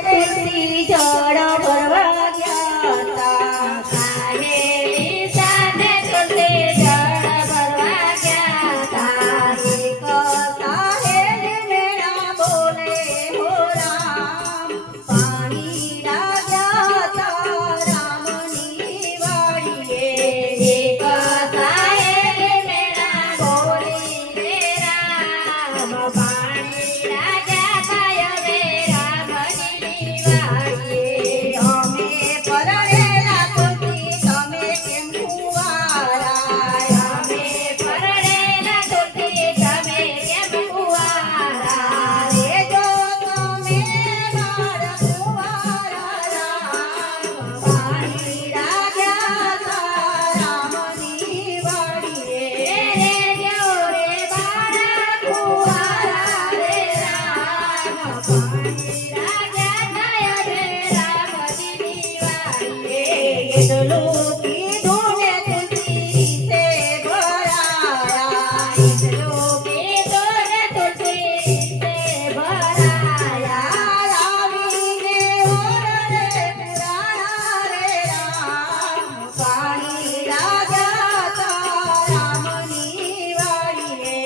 તુલસી જળ ભરવા ગયા તા કાહેલી સાથે તુલસી જળ ભરવા ગયા તા એક સાહેલી મેળા બોલે હો રામ પાણી રાજા તા રામની વાડીએ એક સાહેલી મેળા બોલી રે રામ પાણી રાજા થાય રે રામની વાડીએ અમે પરણેલા તુલસી તમે કેમ કુંવારા અમે પરણેલા તુલસી તમે કેમ કુંવારા રે જો તમે મારા કુંવારા રામ પાણી રાજા તા રામની વાડીએ રે દેવ રે બાળા કુંવારા રે રામ પાણી રાજા થાય રે રામની વાડીએ એટલું કીધું ને તુલસી તે ભરાયા એટલું કીધું ને તુલસી તે ભરાયા આવીને ઓરડે પુરાણા રે રામ પાણી રાજા તા રામની વાડીએ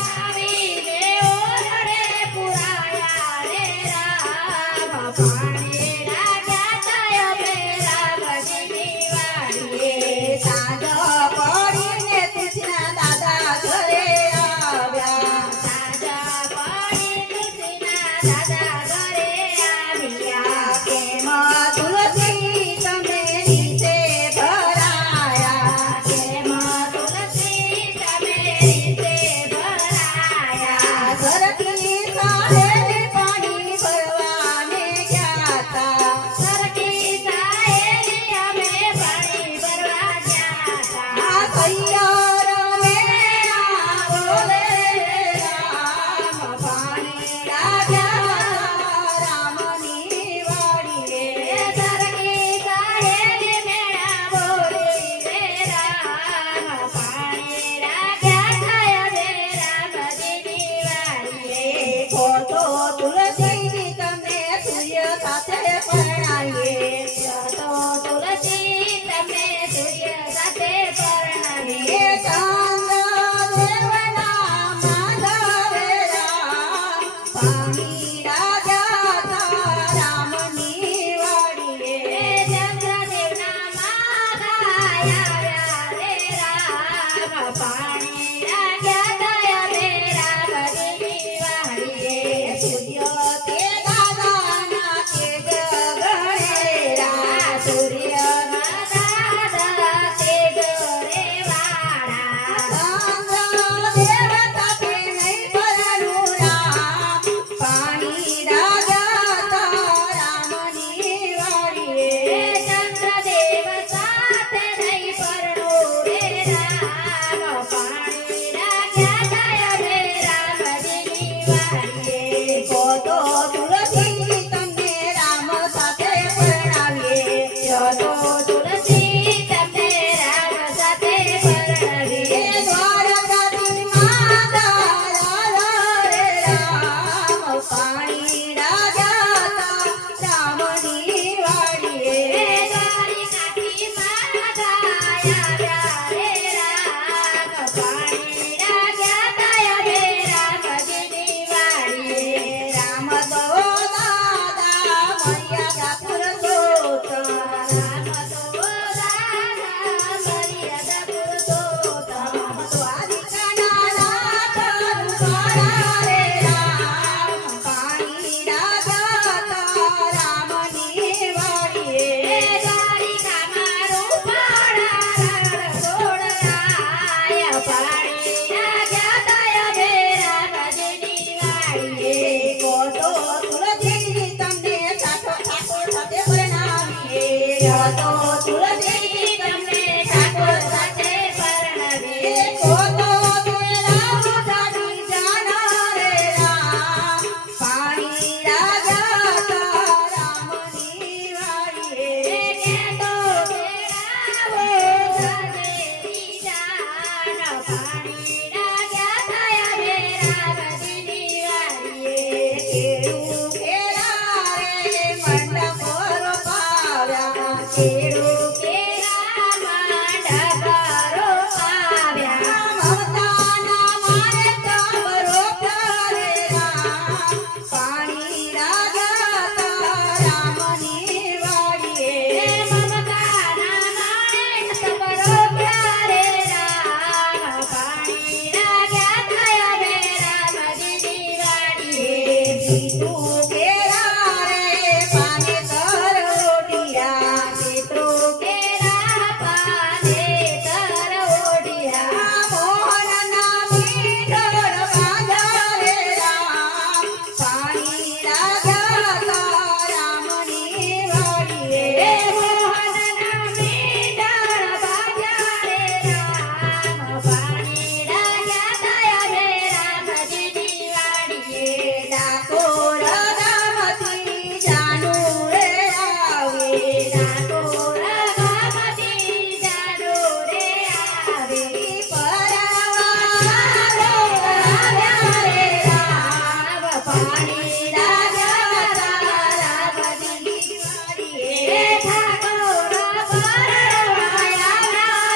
આવીને ઓરડે પુરાયા રે રામ પાણી રાજા થાય રે રામની વાડીએ સાંજ પડીને તુલસીના દાદા ઘરે આવ્યા સાજા પાણી તુલસીના દાદા ઘરે આવ્યા કેમ તુલસી તમે નીચે ભરાયા કેમાં તુલસી તમે રીતે ભરાયા સરખી સાહેલી પાણી ભરવાને ગયા તા સરખી સાહેલી અમે પાણી ભરવા ગયા આ તા તૈયાર મેળા બોલે રામ પાણી રાજા રામની વાડીએ સરખી સાહેલી મેળા બોલી રે રામ પાણી રાજા થાય રે રામજીની વાડીએ ખોટો તુલસીની તમને સૂર્ય સાથે પરણાવીએ તો તુલસી તમે સૂર્ય સાથે પરણાવીએ એ ચંદ્રદેવના માધવે રામ પાણી રાજા તા રામની વાડીએ ચંદ્રદેવના માધાયા રે રામ પાણી રાજા થયા રે રામજીની વાડીએ સૂર્ય તે દાદાના તેજ ગણેરા સૂર્યના દાદા તેજ રે વાળા ચંદ્રદેવ સાથે નહીં પરણું રામ પાણી રાજા તા રામની વાડીએ ચંદ્રદેવ સાથે નહીં પરણું રે રામ પાણી રાજા થયા રે રામજીની વાડીએ ખોટો તુલસી તમને રામ સાથે પરણાવીએ તો તુલસી તમને રામ સાથે પરણાવીએ એ દ્વારકાથી માતા રે રામ પાણી રાજા તા રામની વાડીએ દ્વારિકાથી માધાયા રે રામ પાણી રાજા થયા રે રામજીની વાડીએ રામ તો દાદા મર્યાદા પુરુષોત્તમ રામ તો દાદા મર્યાદા પુરુષોત્તમ દ્વારિકાના નાથ રૂપાળા રે રામ પાણી રાજા તા રામની વાડીએ દ્વારિકામાં રૂપાળા રણછોડરાય પાણી રાજા થયા રે રામજીની વાડીએ ખોટો તુલસી તમને ઠાકોર સાથે પરણાવીએ તો તુલસી તમને ઠાકોર સાથે પરણાવીએ ખોટો રામ દાદી જાના રે રામ પાણી રાજા તા રામની વાડીએ તો બેડાવો સદેરી જાન પાણી રાજા થયા રે રામજીની વાડીએ કેળું કેળા રે કેળું કેળામાં ડબરો આવ્યા મમતાના મારે કાબરો કરે રામ પાણી રાજા રામની વાડીએ મમતાના માણે ડબરો ક્યારે રામ પાણી રાજા થયા રે રામજીની વાડીએ તું કેરા રે પાને કરોડિયા પિતૃ કેરા પાને તર ઓઢિયા મોહનના મીઠળ બાજા રે રામ પાણી રાજા રામની વાડીએ મોહનના મીઠળ બાજા રે રામ પાણી રાજા થયા રે રામજીની વાડીએ ડાકોર ગામથી જાનુ રે આવે ડાકોર ગામથી જાડો રે આવે પરવારો આવ્યા રે રામ પાણી રાજા રામની વાડીએ ઠાકોર પરવાયા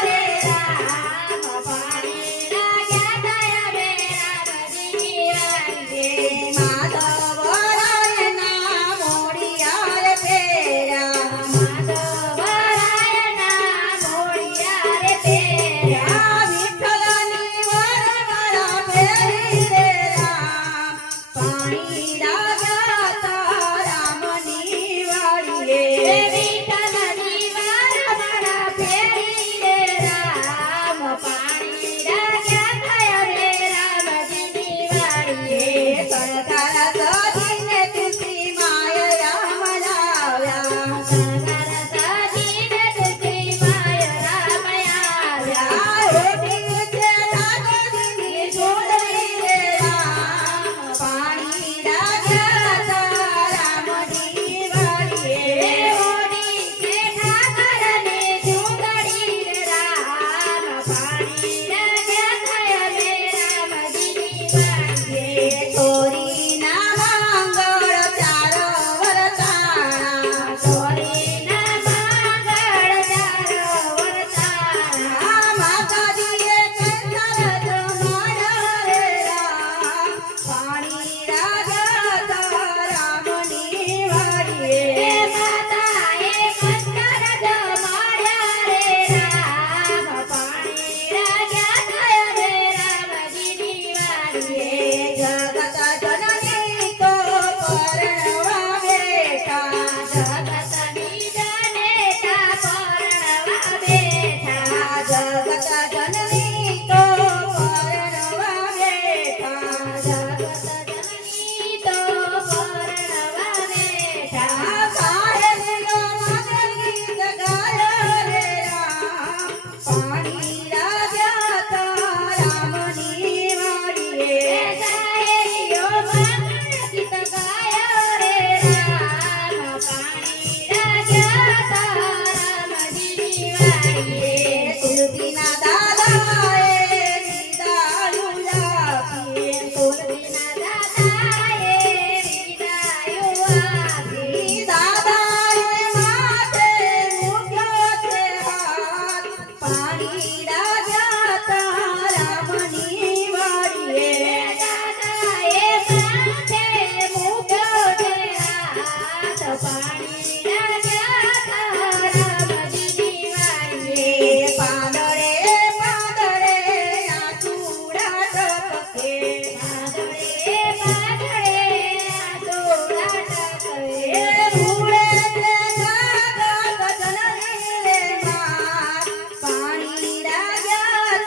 રે રામ પાણી રાજા થયા રે રામજીની વાડીએ માધવરાયના મોડિયા રે પેરા માધવરાયના મોડિયા રે પેર્યા વિઠ્ઠલની વરમાળા પહેરી રે રામ પાણી રાજા રામની વાડીએ વિઠ્ઠલની વરમાળા ફેરી રે રામ પાણી રાજા થયા રે રામજીની વાડીએ સરકાર સજીને તુલસી માય રામ લાવ્યા સગર સજીને તુલસી માય રામ આવ્યા રોટી છે ઠાકોરજીની જોડણી રે રામ પાણી રાજા રામની વાડીએ ઓડી કે ઠાકરને ચૂંદડી રે રામ પાણી રાજા થયા રે રામજીની વાડીએ છોરીના માંગળ ચાર વરતાણા ચોરીના માંગળ ચારો વરતાણા માતાજીએ કંઠર જમાડ્યા રે રામ પાણી રાજા રામની વાડીએ માતાએ કંઠર જમાડ્યા રે રામ પાણી રાજા થયા રે રામજીની વાડીએ જગત જનની તો પરણવા બેઠા જગતની જનેતા પરણવા બેઠા જગત જનની તો પરણવા બેઠા જગતજનની તો પરણવા બેઠા સાહેબનો મગર ગીત ગાયો રે રામ પાણી રાજા રામની વાડીએ સાહેરીઓ મંગળ ગીત ગાયો રે રામ પાણી રાજા રામજીની વાડીએ તુલસીના દાદાએ વિદાયું આપી તુલસીના દાદાએ વિદાયો આપી દાદાએ માથે મૂક્યો છે હાથ પાણી રાજા રામની વાડીએ દાદાએ માથે મૂક્યો છે હાથ પાણી રાજા રામજીની વાડીએ પાંદડે પાંદડે આ ચૂડા ટપકે પાદળે પાદળે આટોળા ટકરે રૂડે તે જગત જનની રે માં પાણી રાજા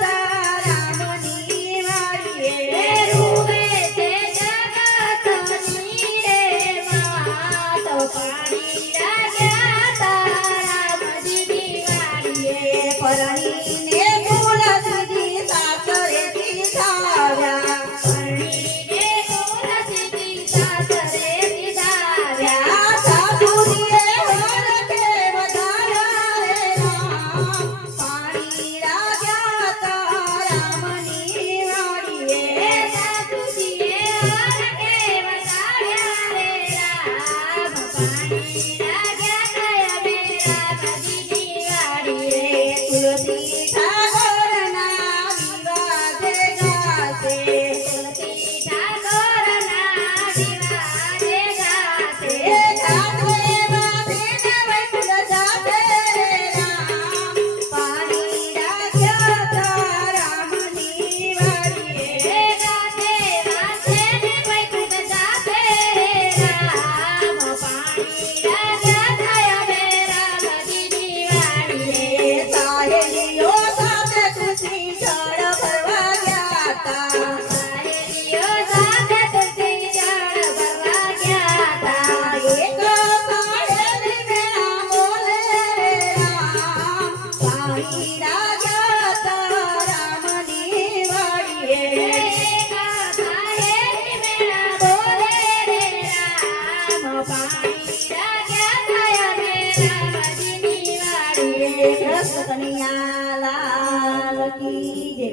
રામની વાડીએ રૂવે તે જગતની રે માત પાણી રાજા રામજીની વાડીએ પરણીને તુલસીજી સાસરેથી ધાવ્યા પરણીને તુલસીજી સાસરેથી ધાવ્યા સાસુજીએ હરખે વધાર્યા રે રામ પાણી રાજા રામની વાડીએ સાસુજીએ હરખે વધાર્યા રે રામ પાણી રાજા થયા રે રામજી કૃષ્ણ કનૈયા લાલ કી જય.